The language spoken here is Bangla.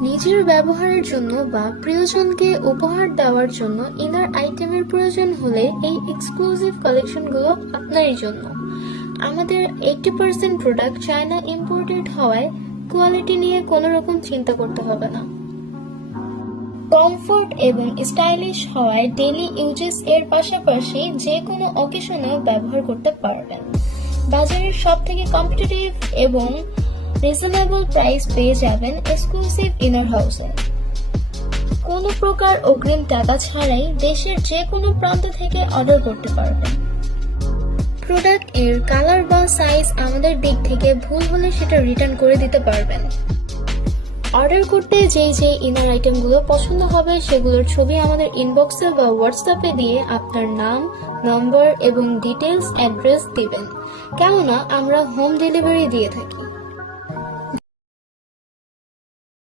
নিজের ব্যবহারের জন্য বা প্রিয়জনকে উপহার দেওয়ার জন্য ইনার আইটেমের প্রয়োজন হলে এই এক্সক্লুসিভ কালেকশনগুলো আপনারই জন্য। আমাদের 80% প্রোডাক্ট চায়না ইম্পোর্টেড হওয়ায় কোয়ালিটি নিয়ে কোনো রকম চিন্তা করতে হবে না। কমফোর্ট এবং স্টাইলিশ হওয়ায় ডেইলি ইউজেস এর পাশাপাশি যে কোনো অকেশনেও ব্যবহার করতে পারবেন। বাজারের সবথেকে কম্পিটিটিভ এবং রিজনেবল প্রাইস পেয়ে যাবেন এক্সক্লুসিভ ইনার হাউসে। কোনো প্রকার অগ্রিম টাকা ছাড়াই দেশের যে কোনো প্রান্ত থেকে অর্ডার করতে পারবেন। প্রোডাক্ট এর কালার বা সাইজ আমাদের দিক থেকে ভুল হলে সেটা রিটার্ন করে দিতে পারবেন। অর্ডার করতে যেই ইনার আইটেমগুলো পছন্দ হবে সেগুলোর ছবি আমাদের ইনবক্সে বা হোয়াটসঅ্যাপে দিয়ে আপনার নাম, নম্বর এবং ডিটেলস অ্যাড্রেস দিবেন, কেননা আমরা হোম ডেলিভারি দিয়ে থাকি।